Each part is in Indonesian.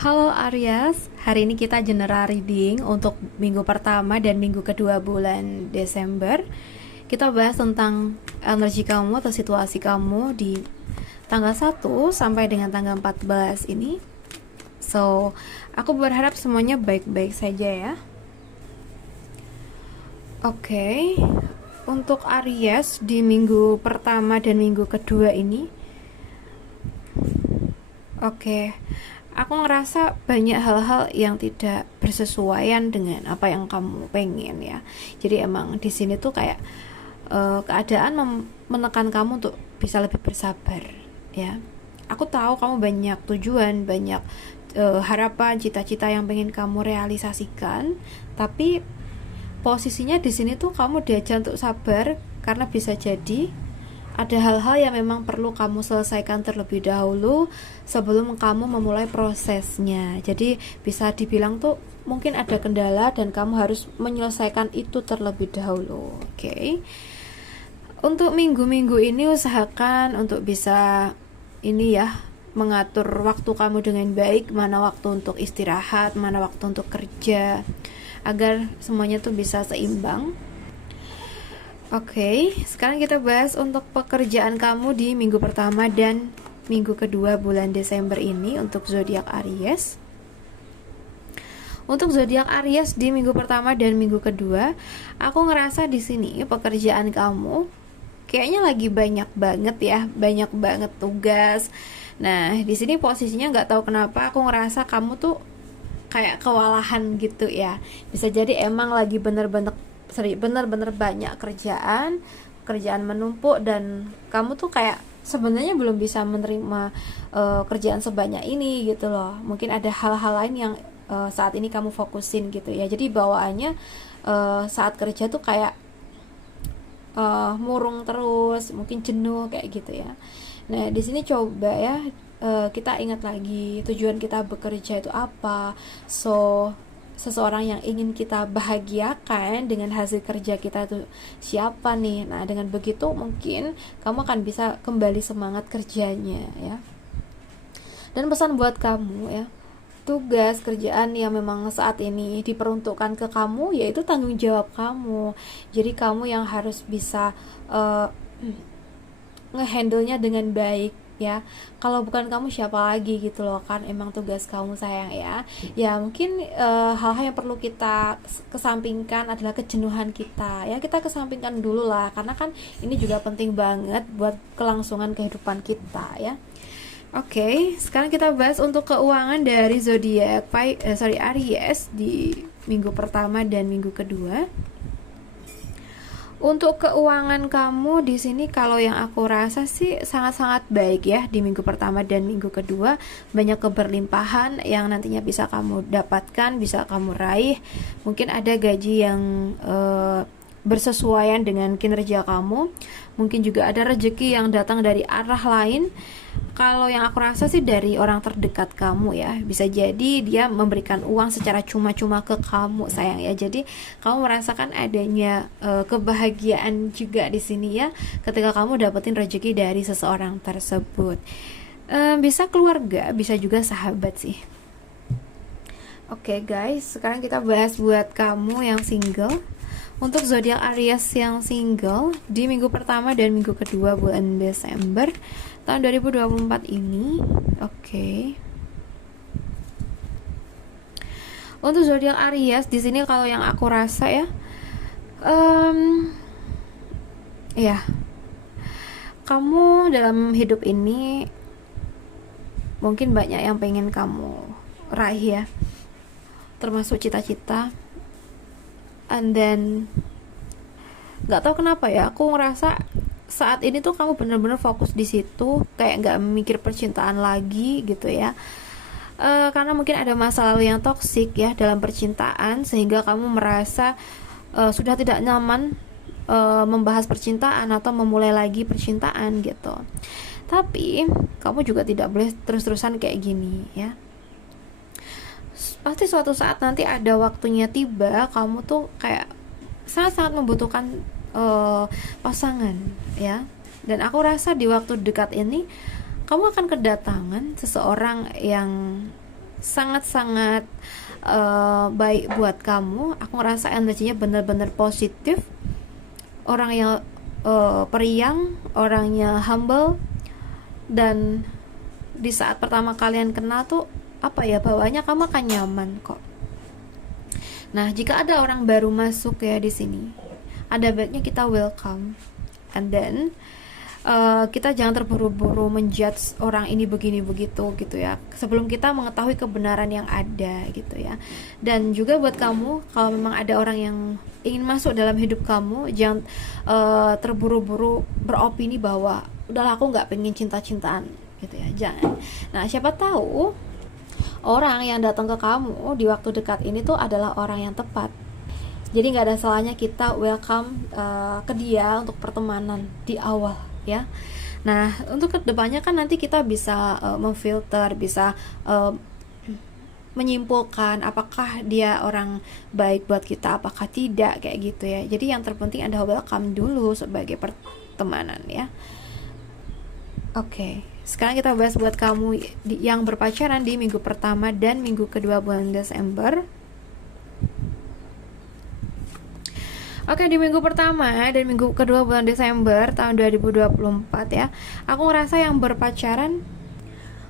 Halo Aries, hari ini kita general reading untuk minggu pertama dan minggu kedua bulan Desember. Kita bahas tentang energi kamu atau situasi kamu di tanggal 1 sampai dengan tanggal 14 ini. So, aku berharap semuanya baik-baik saja ya. Oke, untuk Aries di minggu pertama dan minggu kedua ini, oke, aku ngerasa banyak hal-hal yang tidak bersesuaian dengan apa yang kamu pengen ya. Jadi emang di sini tuh kayak keadaan menekan kamu untuk bisa lebih bersabar ya. Aku tahu kamu banyak tujuan, banyak harapan, cita-cita yang pengen kamu realisasikan, tapi posisinya di sini tuh kamu diajak untuk sabar karena bisa jadi ada hal-hal yang memang perlu kamu selesaikan terlebih dahulu sebelum kamu memulai prosesnya. Jadi bisa dibilang tuh mungkin ada kendala dan kamu harus menyelesaikan itu terlebih dahulu. Oke. Untuk minggu-minggu ini usahakan untuk bisa ini ya, mengatur waktu kamu dengan baik, mana waktu untuk istirahat, mana waktu untuk kerja, agar semuanya tuh bisa seimbang. Oke, sekarang kita bahas untuk pekerjaan kamu di minggu pertama dan minggu kedua bulan Desember ini untuk zodiak Aries. Untuk zodiak Aries di minggu pertama dan minggu kedua, aku ngerasa di sini pekerjaan kamu kayaknya lagi banyak banget ya, banyak banget tugas. Nah, di sini posisinya nggak tahu kenapa aku ngerasa kamu tuh kayak kewalahan gitu ya. Bisa jadi emang lagi bener-bener banyak kerjaan menumpuk dan kamu tuh kayak sebenarnya belum bisa menerima kerjaan sebanyak ini gitu loh. Mungkin ada hal-hal lain yang saat ini kamu fokusin gitu ya. Jadi bawaannya saat kerja tuh kayak murung terus, mungkin jenuh kayak gitu ya. Nah, di sini coba ya kita ingat lagi tujuan kita bekerja itu apa. So, seseorang yang ingin kita bahagiakan dengan hasil kerja kita itu siapa nih. Nah, dengan begitu mungkin kamu akan bisa kembali semangat kerjanya ya. Dan pesan buat kamu ya, tugas kerjaan yang memang saat ini diperuntukkan ke kamu yaitu tanggung jawab kamu. Jadi kamu yang harus bisa ngehandle-nya dengan baik ya. Kalau bukan kamu siapa lagi gitu loh, kan emang tugas kamu sayang ya. Ya mungkin hal-hal yang perlu kita kesampingkan adalah kejenuhan kita ya. Kita kesampingkan dulu lah, karena kan ini juga penting banget buat kelangsungan kehidupan kita ya. Oke, sekarang kita bahas untuk keuangan dari zodiak Aries di minggu pertama dan minggu kedua. Untuk keuangan kamu di sini kalau yang aku rasa sih sangat-sangat baik ya di minggu pertama dan minggu kedua. Banyak keberlimpahan yang nantinya bisa kamu dapatkan, bisa kamu raih. Mungkin ada gaji yang bersesuaian dengan kinerja kamu. Mungkin juga ada rezeki yang datang dari arah lain. Kalau yang aku rasa sih dari orang terdekat kamu ya. Bisa jadi dia memberikan uang secara cuma-cuma ke kamu sayang ya. Jadi kamu merasakan adanya kebahagiaan juga di sini ya, ketika kamu dapetin rezeki dari seseorang tersebut. Bisa keluarga, bisa juga sahabat sih. Oke guys, sekarang kita bahas buat kamu yang single. Untuk zodiak Aries yang single di minggu pertama dan minggu kedua bulan Desember tahun 2024 ini. Oke. Untuk zodiak Aries di sini kalau yang aku rasa ya, ya, kamu dalam hidup ini mungkin banyak yang pengen kamu raih ya, termasuk cita-cita. And then nggak tahu kenapa ya, aku ngerasa saat ini tuh kamu bener-bener fokus di situ, kayak nggak mikir percintaan lagi gitu ya. Karena mungkin ada masa lalu yang toksik ya dalam percintaan, sehingga kamu merasa sudah tidak nyaman membahas percintaan atau memulai lagi percintaan gitu. Tapi kamu juga tidak boleh terus-terusan kayak gini ya. Pasti suatu saat nanti ada waktunya tiba, kamu tuh kayak sangat-sangat membutuhkan pasangan ya. Dan aku rasa di waktu dekat ini kamu akan kedatangan seseorang yang sangat-sangat baik buat kamu. Aku ngerasa energinya bener-bener positif, orang yang periang, orangnya humble, dan di saat pertama kalian kenal tuh apa ya, bawahnya kamu akan nyaman kok. Nah, jika ada orang baru masuk ya di sini, ada baiknya kita welcome, and then kita jangan terburu-buru menjudge orang ini begini begitu gitu ya, sebelum kita mengetahui kebenaran yang ada gitu ya. Dan juga buat kamu, kalau memang ada orang yang ingin masuk dalam hidup kamu, jangan terburu-buru beropini bahwa udahlah aku nggak pengen cinta-cintaan gitu ya, jangan. Nah, siapa tahu orang yang datang ke kamu di waktu dekat ini tuh adalah orang yang tepat. Jadi nggak ada salahnya kita welcome ke dia untuk pertemanan di awal ya. Nah, untuk kedepannya kan nanti kita bisa memfilter, bisa menyimpulkan apakah dia orang baik buat kita, apakah tidak, kayak gitu ya. Jadi yang terpenting adalah welcome dulu sebagai pertemanan ya. Oke, sekarang kita bahas buat kamu yang berpacaran di minggu pertama dan minggu kedua bulan Desember. Oke, di minggu pertama dan minggu kedua bulan Desember tahun 2024 ya, aku ngerasa yang berpacaran,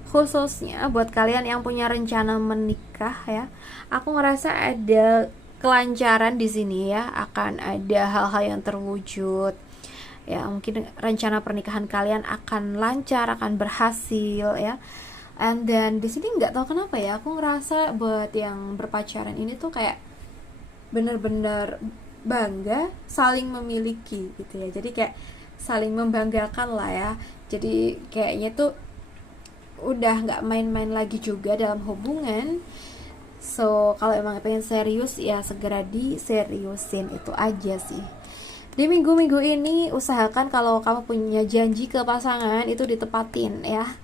khususnya buat kalian yang punya rencana menikah ya, aku ngerasa ada kelancaran di sini ya, akan ada hal-hal yang terwujud. Ya, mungkin rencana pernikahan kalian akan lancar, akan berhasil ya. And then di sini nggak tahu kenapa ya, aku ngerasa buat yang berpacaran ini tuh kayak bener-bener bangga, saling memiliki gitu ya. Jadi kayak saling membanggakan lah ya. Jadi kayaknya tuh udah nggak main-main lagi juga dalam hubungan. So kalau emang pengen serius ya segera diseriusin, itu aja sih. Di minggu-minggu ini usahakan kalau kamu punya janji ke pasangan itu ditepatin ya,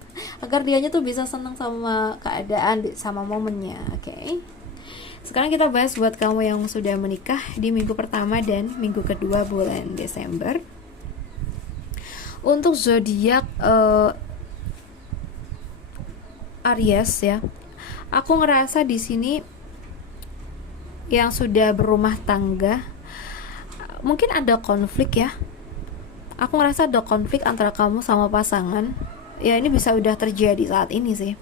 agar dianya tuh bisa senang sama keadaan, sama momennya. Oke. Sekarang kita bahas buat kamu yang sudah menikah di minggu pertama dan minggu kedua bulan Desember. Untuk zodiak Aries ya, aku ngerasa di sini yang sudah berumah tangga mungkin ada konflik ya. Aku ngerasa ada konflik antara kamu sama pasangan. Ya, ini bisa udah terjadi saat ini sih.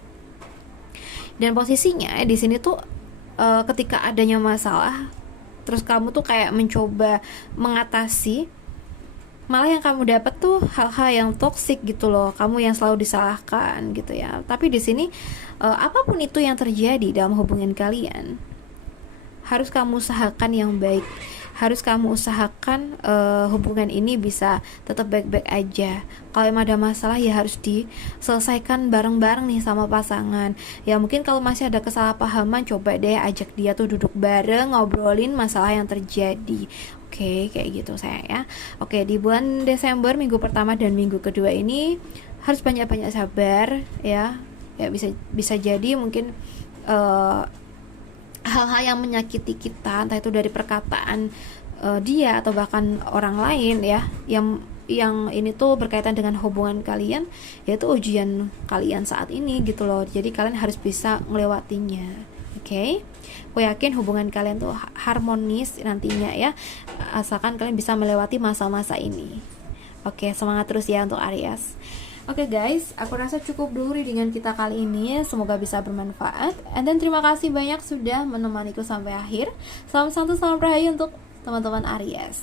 Dan posisinya di sini tuh ketika adanya masalah, terus kamu tuh kayak mencoba mengatasi, malah yang kamu dapat tuh hal-hal yang toksik gitu loh. Kamu yang selalu disalahkan gitu ya. Tapi di sini apapun itu yang terjadi dalam hubungan kalian, harus kamu usahakan yang baik. Harus kamu usahakan hubungan ini bisa tetap baik-baik aja. Kalau emang ada masalah ya harus diselesaikan bareng-bareng nih sama pasangan. Ya mungkin kalau masih ada kesalahpahaman, coba deh ajak dia tuh duduk bareng, ngobrolin masalah yang terjadi. Oke, kayak gitu sayang ya. Oke, di bulan Desember minggu pertama dan minggu kedua ini harus banyak-banyak sabar ya. Ya bisa jadi mungkin hal-hal yang menyakiti kita, entah itu dari perkataan dia atau bahkan orang lain ya, yang ini tuh berkaitan dengan hubungan kalian, yaitu ujian kalian saat ini gitu loh. Jadi kalian harus bisa melewatinya. Oke, aku yakin hubungan kalian tuh harmonis nantinya ya, asalkan kalian bisa melewati masa-masa ini. Oke, semangat terus ya untuk Aries. Oke guys, aku rasa cukup dulu readingan kita kali ini. Semoga bisa bermanfaat. And then terima kasih banyak sudah menemaniku sampai akhir. Salam santu, salam rahayu untuk teman-teman Aries.